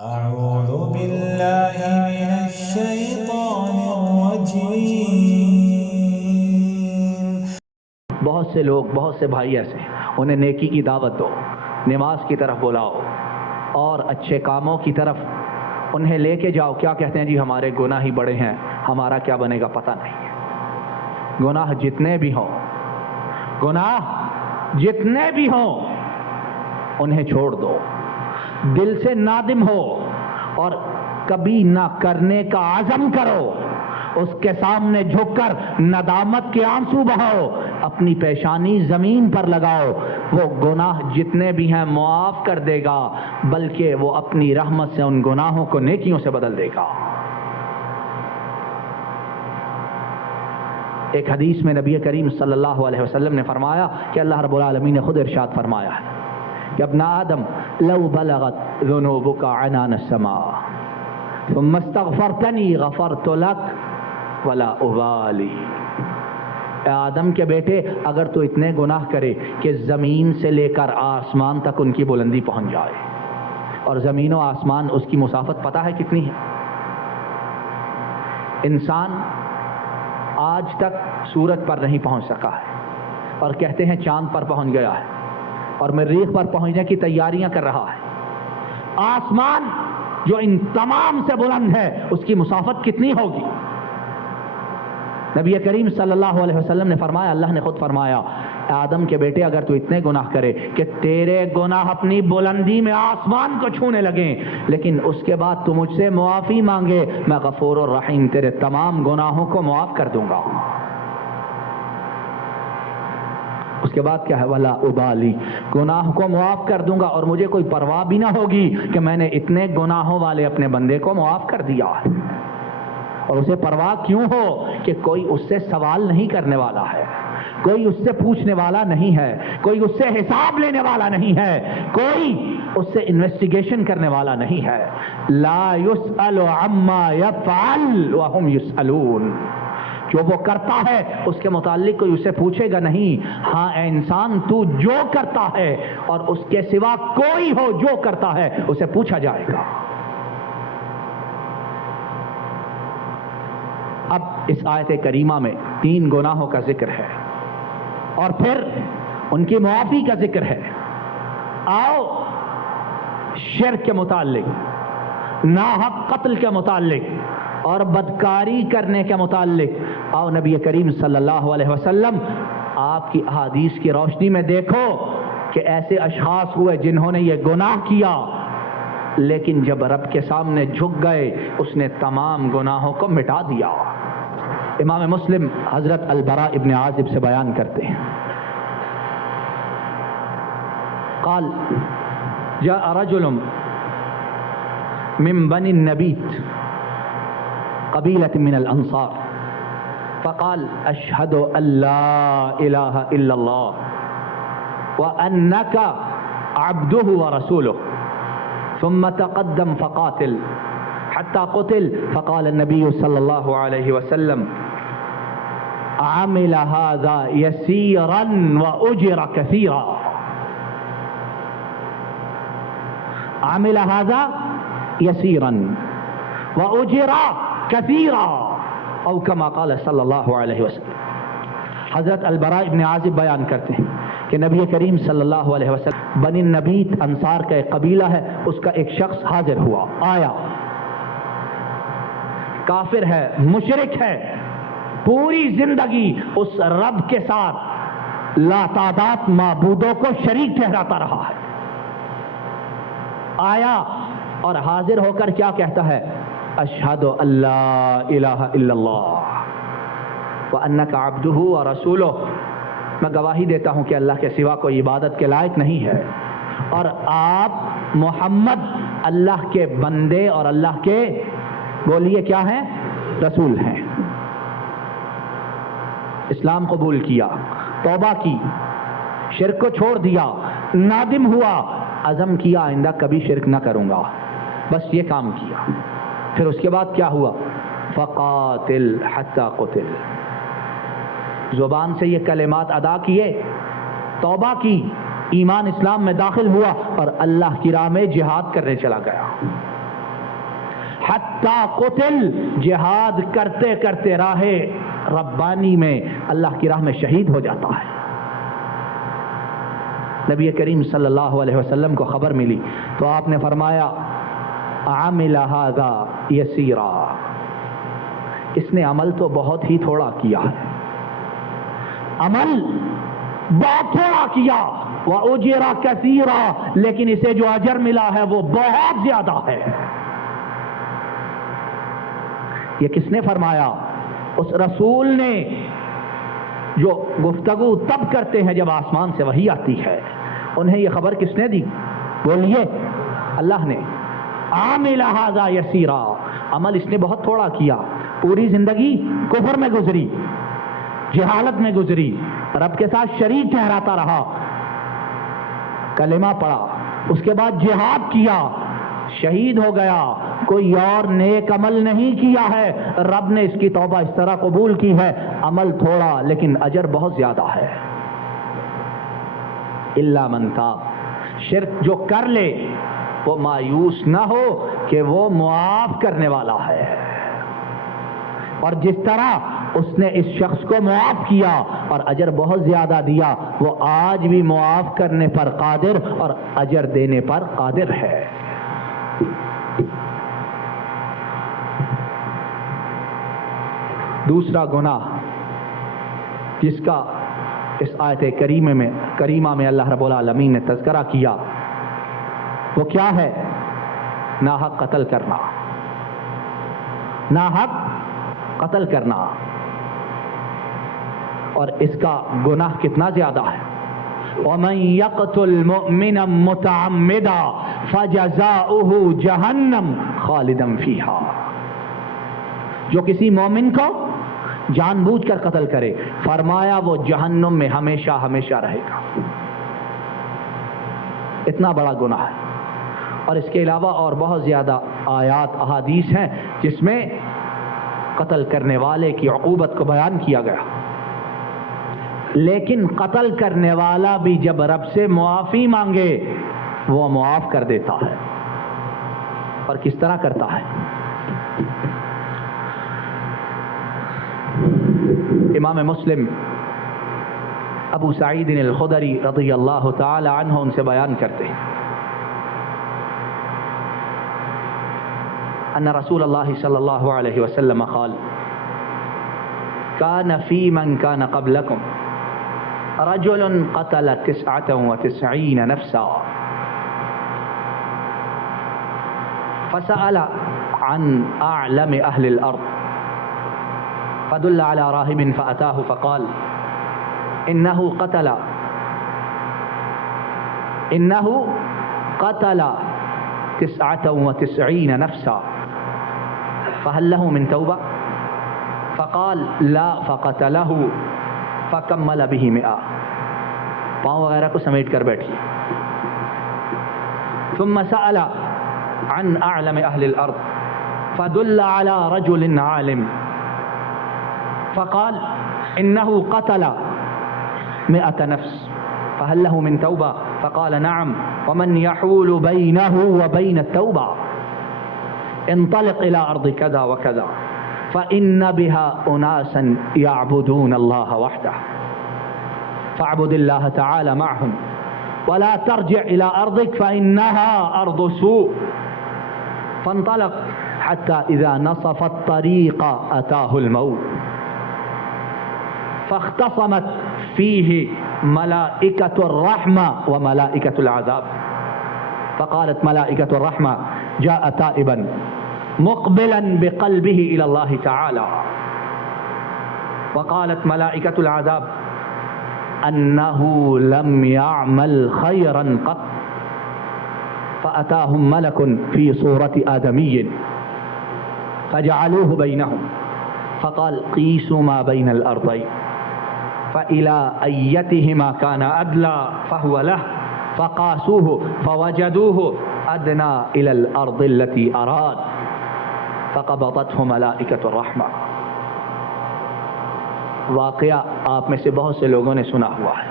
أعوذ بالله من الشيطان الرجيم۔ بہت سے لوگ، بہت سے بھائی ایسے ہیں، انہیں نیکی کی دعوت دو، نماز کی طرف بلاؤ اور اچھے کاموں کی طرف انہیں لے کے جاؤ۔ کیا کہتے ہیں؟ جی ہمارے گناہ ہی بڑے ہیں، ہمارا کیا بنے گا پتہ نہیں ہے۔ گناہ جتنے بھی ہوں، گناہ جتنے بھی ہوں انہیں چھوڑ دو، دل سے نادم ہو اور کبھی نہ کرنے کا عزم کرو، اس کے سامنے جھک کر ندامت کے آنسو بہاؤ، اپنی پیشانی زمین پر لگاؤ۔ وہ گناہ جتنے بھی ہیں معاف کر دے گا، بلکہ وہ اپنی رحمت سے ان گناہوں کو نیکیوں سے بدل دے گا۔ ایک حدیث میں نبی کریم صلی اللہ علیہ وسلم نے فرمایا کہ اللہ رب العالمین نے خود ارشاد فرمایا ہے کہ ابن آدم لو بلغت ذنوبک عنان السماء ثم استغفرتنی غفرت لک ولا ابالی۔ اے آدم کے بیٹے، اگر تو اتنے گناہ کرے کہ زمین سے لے کر آسمان تک ان کی بلندی پہنچ جائے، اور زمین و آسمان اس کی مسافت پتہ ہے کتنی ہے؟ انسان آج تک سورج پر نہیں پہنچ سکا ہے، اور کہتے ہیں چاند پر پہنچ گیا ہے اور مریخ پر پہنچنے کی تیاریاں کر رہا ہے۔ آسمان جو ان تمام سے بلند ہے، اس کی مسافت کتنی ہوگی؟ نبی کریم صلی اللہ علیہ وسلم نے فرمایا، اللہ نے خود فرمایا، آدم کے بیٹے اگر تو اتنے گناہ کرے کہ تیرے گناہ اپنی بلندی میں آسمان کو چھونے لگیں، لیکن اس کے بعد تو مجھ سے معافی مانگے، میں غفور الرحیم تیرے تمام گناہوں کو معاف کر دوں گا۔ اس کے بعد کیا ہے؟ ولا ابالی، گناہ کو معاف کر دوں گا اور مجھے کوئی پرواہ بھی نہ ہوگی کہ میں نے اتنے گناہوں والے اپنے بندے کو معاف کر دیا۔ اور اسے پرواہ کیوں ہو کہ کوئی اس سے سوال نہیں کرنے والا ہے، کوئی اس سے پوچھنے والا نہیں ہے، کوئی اس سے حساب لینے والا نہیں ہے، کوئی اس سے انویسٹیگیشن کرنے والا نہیں ہے۔ لا يسأل عما يفعل وهم يسألون، جو وہ کرتا ہے اس کے متعلق کوئی اسے پوچھے گا نہیں۔ ہاں اے انسان، تو جو کرتا ہے اور اس کے سوا کوئی ہو جو کرتا ہے اسے پوچھا جائے گا۔ اب اس آیت کریمہ میں 3 گناہوں کا ذکر ہے اور پھر ان کی معافی کا ذکر ہے۔ آؤ شرک کے متعلق، ناحق قتل کے متعلق اور بدکاری کرنے کے متعلق آؤ نبی کریم صلی اللہ علیہ وسلم آپ کی احادیث کی روشنی میں دیکھو کہ ایسے اشخاص ہوئے جنہوں نے یہ گناہ کیا، لیکن جب رب کے سامنے جھک گئے اس نے تمام گناہوں کو مٹا دیا۔ امام مسلم حضرت البراء ابن عازب سے بیان کرتے ہیں، قال جاء رجل من بني النبيت قبيلة من الأنصار فقال أشهد أن لا إله إلا الله وأنك عبده ورسوله، ثم تقدم فقاتل حتى قتل، فقال النبي صلى الله عليه وسلم عمل هذا يسيرا وأجر كثيرا، عمل هذا يسيرا وأجر كثيرا، او كما قال صلی اللہ علیہ وسلم۔ حضرت البراء ابن عازب بیان کرتے ہیں کہ نبی کریم صلی اللہ علیہ وسلم، بنی نبیت انصار کا ایک قبیلہ ہے، اس کا ایک شخص حاضر ہوا، آیا، کافر ہے، مشرک ہے، پوری زندگی اس رب کے ساتھ لاتعداد معبودوں کو شریک ٹھہراتا رہا ہے۔ آیا اور حاضر ہو کر کیا کہتا ہے؟ اشہد ان لا الہ الا اللہ وانک عبدہ ورسولہ، میں گواہی دیتا ہوں کہ اللہ کے سوا کوئی عبادت کے لائق نہیں ہے اور آپ محمد اللہ کے بندے اور اللہ کے، بولیے کیا ہیں؟ رسول ہیں۔ اسلام قبول کیا، توبہ کی، شرک کو چھوڑ دیا، نادم ہوا، عزم کیا آئندہ کبھی شرک نہ کروں گا، بس یہ کام کیا۔ پھر اس کے بعد کیا ہوا؟ فقاتل حتی قتل، زبان سے یہ کلمات ادا کیے، توبہ کی، ایمان اسلام میں داخل ہوا اور اللہ کی راہ میں جہاد کرنے چلا گیا۔ حتی قتل، جہاد کرتے کرتے راہ ربانی میں اللہ کی راہ میں شہید ہو جاتا ہے۔ نبی کریم صلی اللہ علیہ وسلم کو خبر ملی تو آپ نے فرمایا عمل ھذا یسیرا، اس نے عمل تو بہت ہی تھوڑا کیا ہے، عمل بہت تھوڑا کیا، وَأُجِرَ كَثِيرًا، لیکن اسے جو اجر ملا ہے وہ بہت زیادہ ہے۔ یہ کس نے فرمایا؟ اس رسول نے جو گفتگو تب کرتے ہیں جب آسمان سے وحی آتی ہے۔ انہیں یہ خبر کس نے دی؟ بولیے، اللہ نے۔ عامل ھذا یسیرا، عمل اس نے بہت تھوڑا کیا، پوری زندگی کفر میں گزری، جہالت میں گزری، رب کے ساتھ شریک ٹھہراتا رہا، کلمہ پڑھا، اس کے بعد جہاد کیا، شہید ہو گیا، کوئی اور نیک عمل نہیں کیا ہے، رب نے اس کی توبہ اس طرح قبول کی ہے، عمل تھوڑا لیکن اجر بہت زیادہ ہے۔ الا من تاب، شرک جو کر لے وہ مایوس نہ ہو کہ وہ معاف کرنے والا ہے، اور جس طرح اس نے اس شخص کو معاف کیا اور اجر بہت زیادہ دیا، وہ آج بھی معاف کرنے پر قادر اور اجر دینے پر قادر ہے۔ دوسرا گناہ جس کا اس آیت کریمہ میں اللہ رب العالمین نے تذکرہ کیا وہ کیا ہے؟ ناحق قتل کرنا، ناحق قتل کرنا، اور اس کا گناہ کتنا زیادہ ہے۔ وَمَن يَقْتُلْ مُؤْمِنًا مُتَعَمِّدًا فَجَزَاؤُهُ جَهَنَّمُ خَالِدًا فِيهَا، جو کسی مومن کو جان بوجھ کر قتل کرے، فرمایا وہ جہنم میں ہمیشہ ہمیشہ رہے گا۔ اتنا بڑا گناہ ہے، اور اس کے علاوہ اور بہت زیادہ آیات احادیث ہیں جس میں قتل کرنے والے کی عقوبت کو بیان کیا گیا، لیکن قتل کرنے والا بھی جب رب سے معافی مانگے وہ معاف کر دیتا ہے، اور کس طرح کرتا ہے؟ امام مسلم ابو سعید الخدری رضی اللہ تعالی عنہ ان سے بیان کرتے ہیں ان رسول اللہ صلی اللہ علیہ وسلم قال كان في من كان قبلكم رجل قتل 99 نفسا فسأل عن أعلم أهل الأرض فدل على راهب فأتاه فقال إنه قتل 99 نفسا فهل له من توبة؟ فقال لا فقتله فكمل به 100، پاؤں وغیرہ کو سمیٹ کر بیٹھی۔ ثم سأل عن أعلم أهل الأرض فدل على رجل عالم فقال إنه قتل 100 نفس فهل له من توبة؟ فقال نعم ومن يحول بينه وبين التوبة انطلق إلى أرض كذا وكذا فإن بها أناسا يعبدون الله وحده فاعبد الله تعالى معهم ولا ترجع إلى أرضك فإنها أرض سوء فانطلق حتى إذا نصف الطريق أتاه الموت فاختصمت فيه ملائكة الرحمة وملائكة العذاب فقالت ملائكة الرحمة جاء تائبا مقبلا بقلبه إلى الله تعالى وقالت ملائكة العذاب أنه لم يعمل خيرا قط فأتاهم ملك في صورة آدمي فجعلوه بينهم فقال قيسوا ما بين الأرضين فإلى أيتهما كان أدلى فهو له فقاسوه فوجدوه أدنى إلى الأرض التي أراد فقبضته ملائكة الرحمة۔ واقعہ آپ میں سے بہت سے لوگوں نے سنا ہوا ہے،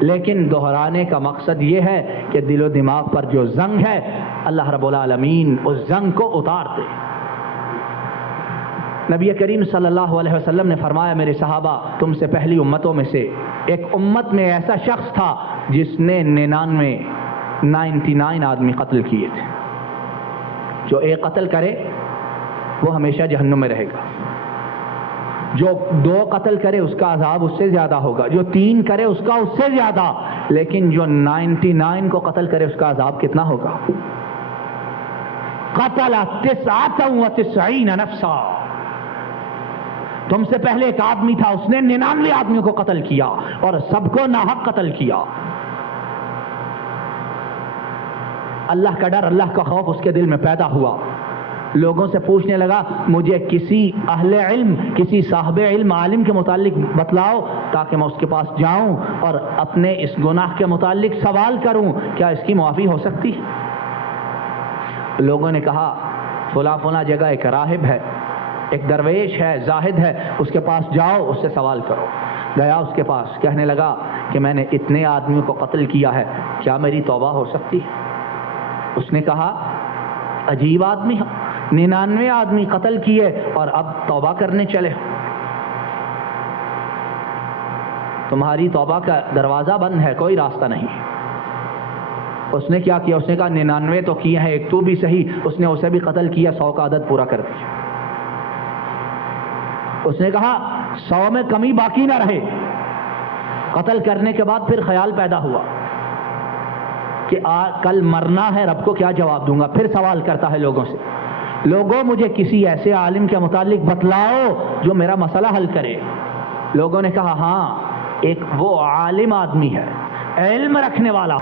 لیکن دہرانے کا مقصد یہ ہے کہ دل و دماغ پر جو زنگ ہے اللہ رب العالمین اس زنگ کو اتار دے۔ نبی کریم صلی اللہ علیہ وسلم نے فرمایا میرے صحابہ تم سے پہلی امتوں میں سے ایک امت میں ایسا شخص تھا جس نے 99 آدمی قتل کیے تھے۔ جو ایک قتل کرے وہ ہمیشہ جہنم میں رہے گا، جو 2 قتل کرے اس کا عذاب اس سے زیادہ ہوگا، جو 3 کرے اس کا اس سے زیادہ، لیکن جو 99 کو قتل کرے اس کا عذاب کتنا ہوگا؟ قتل 99 نفسا۔ تم سے پہلے ایک آدمی تھا اس نے 99 آدمیوں کو قتل کیا اور سب کو ناحق قتل کیا۔ اللہ کا ڈر، اللہ کا خوف اس کے دل میں پیدا ہوا، لوگوں سے پوچھنے لگا مجھے کسی اہل علم، کسی صاحب علم، عالم کے متعلق بتلاؤ تاکہ میں اس کے پاس جاؤں اور اپنے اس گناہ کے متعلق سوال کروں، کیا اس کی معافی ہو سکتی؟ لوگوں نے کہا فلاں جگہ ایک راہب ہے، ایک درویش ہے، زاہد ہے، اس کے پاس جاؤ، اس سے سوال کرو۔ گیا اس کے پاس، کہنے لگا کہ میں نے اتنے آدمیوں کو قتل کیا ہے، کیا میری توبہ ہو سکتی ہے؟ اس نے کہا عجیب آدمی، 99 آدمی قتل کیے اور اب توبہ کرنے چلے، تمہاری توبہ کا دروازہ بند ہے، کوئی راستہ نہیں۔ اس نے کیا کیا؟ اس نے کہا 99 تو کیے ہیں، ایک تو بھی صحیح، اس نے اسے بھی قتل کیا، 100 کا عدد پورا کر دیا۔ اس نے کہا 100 میں کمی باقی نہ رہے۔ قتل کرنے کے بعد پھر خیال پیدا ہوا کہ کل مرنا ہے، رب کو کیا جواب دوں گا؟ پھر سوال کرتا ہے لوگوں سے، لوگوں مجھے کسی ایسے عالم کے متعلق بتلاؤ جو میرا مسئلہ حل کرے۔ لوگوں نے کہا ہاں ایک وہ عالم آدمی ہے، علم رکھنے والا،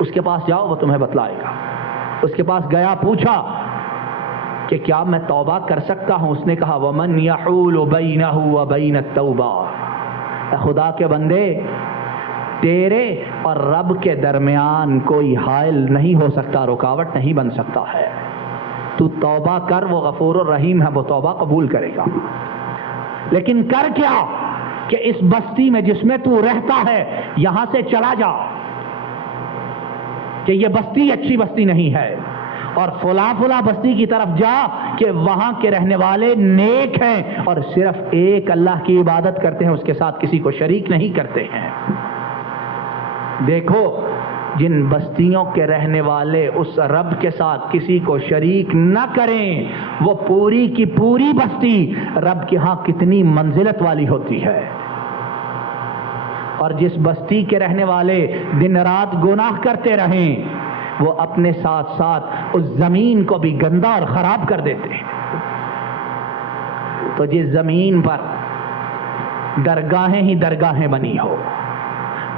اس کے پاس جاؤ وہ تمہیں بتلائے گا۔ اس کے پاس گیا، پوچھا کہ کیا میں توبہ کر سکتا ہوں؟ اس نے کہا وَمَنْ يَحُولُ بَيْنَهُ وَبَيْنَ التَّوْبَةِ، اے خدا کے بندے تیرے اور رب کے درمیان کوئی حائل نہیں ہو سکتا، رکاوٹ نہیں بن سکتا ہے، تو توبہ کر، وہ غفور الرحیم ہے، وہ توبہ قبول کرے گا۔ لیکن کر کیا کہ اس بستی میں جس میں تو رہتا ہے یہاں سے چلا جا، کہ یہ بستی اچھی بستی نہیں ہے، اور فلاں بستی کی طرف جا کہ وہاں کے رہنے والے نیک ہیں اور صرف ایک اللہ کی عبادت کرتے ہیں، اس کے ساتھ کسی کو شریک نہیں کرتے ہیں۔ دیکھو جن بستیوں کے رہنے والے اس رب کے ساتھ کسی کو شریک نہ کریں، وہ پوری کی پوری بستی رب کے ہاں کتنی منزلت والی ہوتی ہے۔ اور جس بستی کے رہنے والے دن رات گناہ کرتے رہیں، وہ اپنے ساتھ ساتھ اس زمین کو بھی گندا اور خراب کر دیتے ہیں۔ تو جس زمین پر درگاہیں ہی درگاہیں بنی ہو،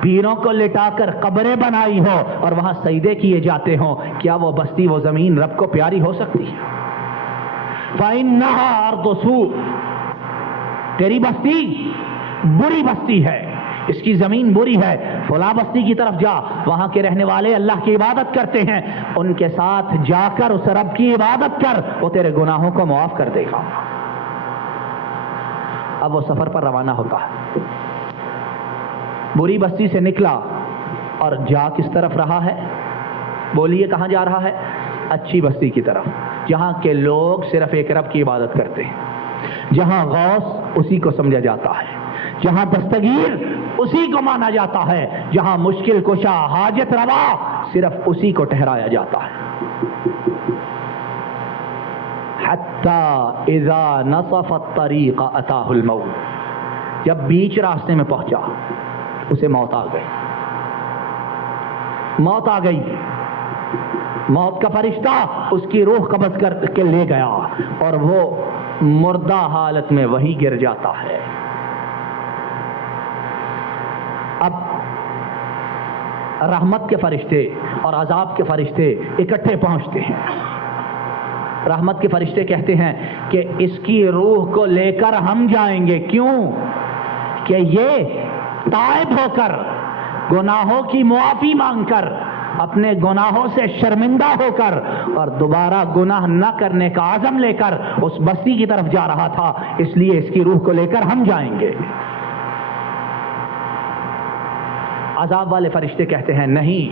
پیروں کو لٹا کر قبریں بنائی ہو اور وہاں سجدے کیے جاتے ہوں، کیا وہ بستی، وہ زمین رب کو پیاری ہو سکتی ہے؟ فَإِنَّهَا أَرْضُ سُوءٍ، تیری بستی بری بستی ہے، اس کی زمین بری ہے، فلاں بستی کی طرف جا، وہاں کے رہنے والے اللہ کی عبادت کرتے ہیں، ان کے ساتھ جا کر اس رب کی عبادت کر، وہ تیرے گناہوں کو معاف کر دے گا۔ اب وہ سفر پر روانہ ہوتا ہے، بری بستی سے نکلا اور جا کس طرف رہا ہے؟ بولیے کہاں جا رہا ہے؟ اچھی بستی کی طرف، جہاں کے لوگ صرف ایک رب کی عبادت کرتے ہیں، جہاں غوث اسی کو سمجھا جاتا ہے، جہاں دستگیر اسی کو مانا جاتا ہے، جہاں مشکل کشا، حاجت روا صرف اسی کو ٹھہرایا جاتا ہے۔ حتی اذا نصف الطریق اتاہ الموت، جب بیچ راستے میں پہنچا اسے موت آ گئی، موت آ گئی، موت کا فرشتہ اس کی روح قبض کر کے لے گیا اور وہ مردہ حالت میں وہیں گر جاتا ہے۔ اب رحمت کے فرشتے اور عذاب کے فرشتے اکٹھے پہنچتے ہیں۔ رحمت کے فرشتے کہتے ہیں کہ اس کی روح کو لے کر ہم جائیں گے، کیوں کہ یہ تائب ہو کر، گناہوں کی معافی مانگ کر، اپنے گناہوں سے شرمندہ ہو کر اور دوبارہ گناہ نہ کرنے کا عزم لے کر اس بستی کی طرف جا رہا تھا، اس لیے اس کی روح کو لے کر ہم جائیں گے۔ عذاب والے فرشتے کہتے ہیں نہیں،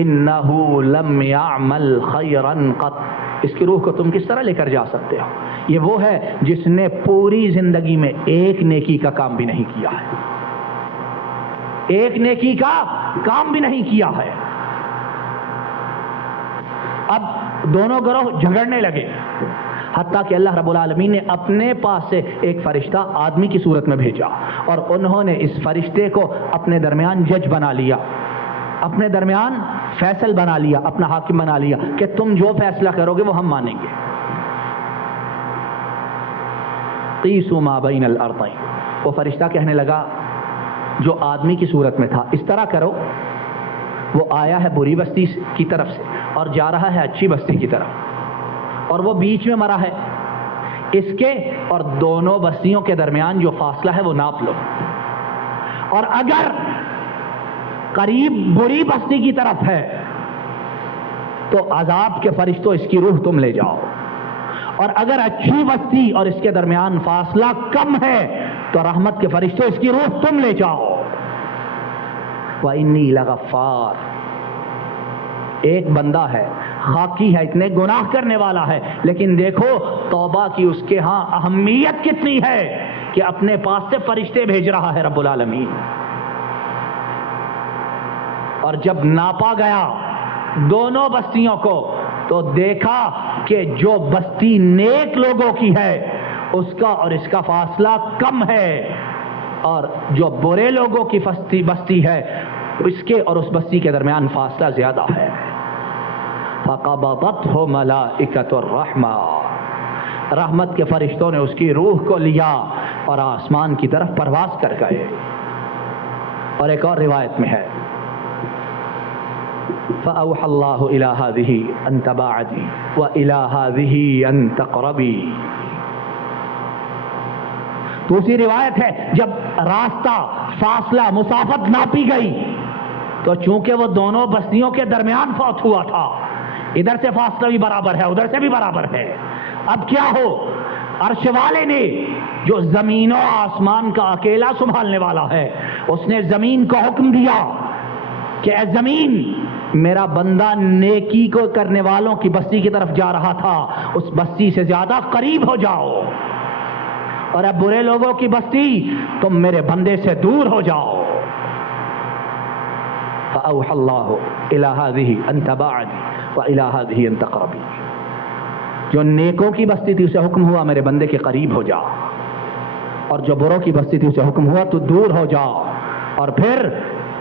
انہو لم یعمل خیرا قط، اس کی روح کو تم کس طرح لے کر جا سکتے ہو؟ یہ وہ ہے جس نے پوری زندگی میں ایک نیکی کا کام بھی نہیں کیا ہے، ایک نیکی کا کام بھی نہیں کیا ہے۔ اب دونوں گروہ جھگڑنے لگے، حتیٰ کہ اللہ رب العالمین نے اپنے پاس سے ایک فرشتہ آدمی کی صورت میں بھیجا، اور انہوں نے اس فرشتے کو اپنے درمیان جج بنا لیا، اپنے درمیان فیصل بنا لیا، اپنا حاکم بنا لیا کہ تم جو فیصلہ کرو گے وہ ہم مانیں گے۔ قیسوا ما بین الارضین، وہ فرشتہ کہنے لگا جو آدمی کی صورت میں تھا، اس طرح کرو، وہ آیا ہے بری بستی کی طرف سے اور جا رہا ہے اچھی بستی کی طرف، اور وہ بیچ میں مرا ہے، اس کے اور دونوں بستیوں کے درمیان جو فاصلہ ہے وہ ناپ لو، اور اگر قریب بری بستی کی طرف ہے تو عذاب کے فرشتوں اس کی روح تم لے جاؤ، اور اگر اچھی بستی اور اس کے درمیان فاصلہ کم ہے تو رحمت کے فرشتوں اس کی روح تم لے جاؤ۔ وَإِنِّي لَغَفَّارٌ، ایک بندہ ہے، خاکی ہے، اتنے گناہ کرنے والا ہے، لیکن دیکھو توبہ کی اس کے ہاں اہمیت کتنی ہے کہ اپنے پاس سے فرشتے بھیج رہا ہے رب العالمین۔ اور جب ناپا گیا دونوں بستیوں کو تو دیکھا کہ جو بستی نیک لوگوں کی ہے اس کا اور اس کا فاصلہ کم ہے، اور جو برے لوگوں کی بستی ہے اس کے اور اس بستی کے درمیان فاصلہ زیادہ ہے۔ فَقَبَضَتْهُ مَلَائِكَةُ الرَّحْمَةِ، رحمت کے فرشتوں نے اس کی روح کو لیا اور آسمان کی طرف پرواز کر گئے۔ اور ایک اور روایت میں ہے فَأَوْحَى اللَّهُ إِلَى هَذِهِ أَن تَبَاعَدِي وَإِلَى هَذِهِ أَن تَقْرَبِي۔ دوسری روایت ہے جب راستہ، فاصلہ، مسافت ناپی گئی تو چونکہ وہ دونوں بستیوں کے درمیان فوت ہوا تھا، ادھر سے فاصلہ بھی برابر ہے، ادھر سے بھی برابر ہے، اب کیا ہو؟ عرش والے نے جو زمین و آسمان کا اکیلا سنبھالنے والا ہے، اس نے زمین کو حکم دیا کہ اے زمین، میرا بندہ نیکی کو کرنے والوں کی بستی کی طرف جا رہا تھا، اس بستی سے زیادہ قریب ہو جاؤ، اور اب برے لوگوں کی بستی تم میرے بندے سے دور ہو جاؤ۔ فَأَوْحَى اللَّهُ إِلَى هَذِهِ أَن تَبَاعَدِي وَإِلَى هَذِهِ أَن تَقْرَبِي، جو نیکوں کی بستی تھی اسے حکم ہوا میرے بندے کے قریب ہو جا، اور جو بروں کی بستی تھی اسے حکم ہوا تو دور ہو جا، اور پھر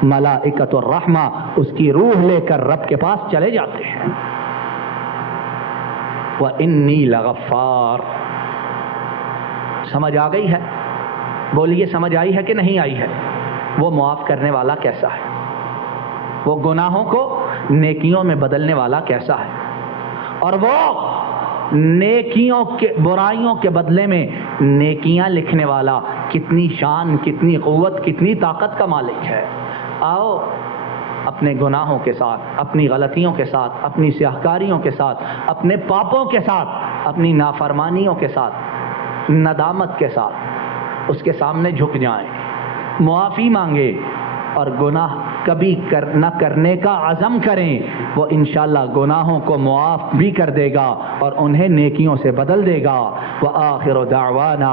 ملائکۃ الرحمہ اس کی روح لے کر رب کے پاس چلے جاتے ہیں۔ وَإِنِّي لَغَفَّارٌ، سمجھ آ گئی ہے؟ بولیے سمجھ آئی ہے کہ نہیں آئی ہے؟ وہ معاف کرنے والا کیسا ہے، وہ گناہوں کو نیکیوں میں بدلنے والا کیسا ہے، اور وہ نیکیوں کے برائیوں کے بدلے میں نیکیاں لکھنے والا کتنی شان، کتنی قوت، کتنی طاقت کا مالک ہے۔ آؤ اپنے گناہوں کے ساتھ، اپنی غلطیوں کے ساتھ، اپنی سیاہکاریوں کے ساتھ، اپنے پاپوں کے ساتھ، اپنی نافرمانیوں کے ساتھ، ندامت کے ساتھ اس کے سامنے جھک جائیں، معافی مانگے، اور گناہ کبھی نہ کرنے کا عزم کریں، وہ انشاءاللہ گناہوں کو معاف بھی کر دے گا اور انہیں نیکیوں سے بدل دے گا۔ وآخر دعوانا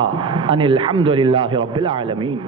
ان الحمد للہ رب العالمین۔